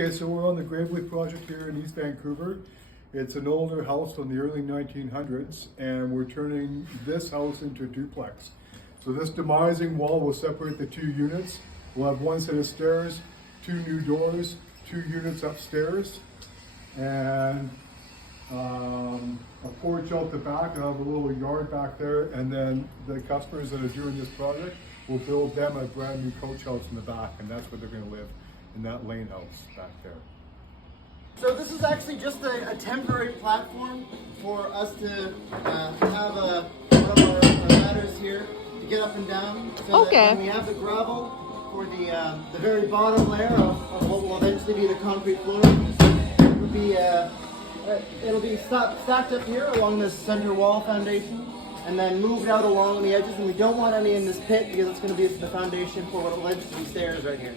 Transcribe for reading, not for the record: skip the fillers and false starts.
Okay, so we're on the Gravely project here in East Vancouver. It's an older house from the early 1900s, and we're turning this house into a duplex. So this demising wall will separate the two units. We'll have one set of stairs, two new doors, 2 units upstairs, and a porch out the back. I'll have a little yard back there, and then the customers that are doing this project will build them a brand new coach house in the back, and that's where they're going to live, in that lane house back there. So this is actually just a temporary platform for us to have one of our ladders here to get up and down. So that when we have the gravel for the very bottom layer of what will eventually be the concrete floor, it'll be stacked up here along this center wall foundation, and then moved out along the edges. And we don't want any in this pit because it's going to be the foundation for what will eventually be stairs right here.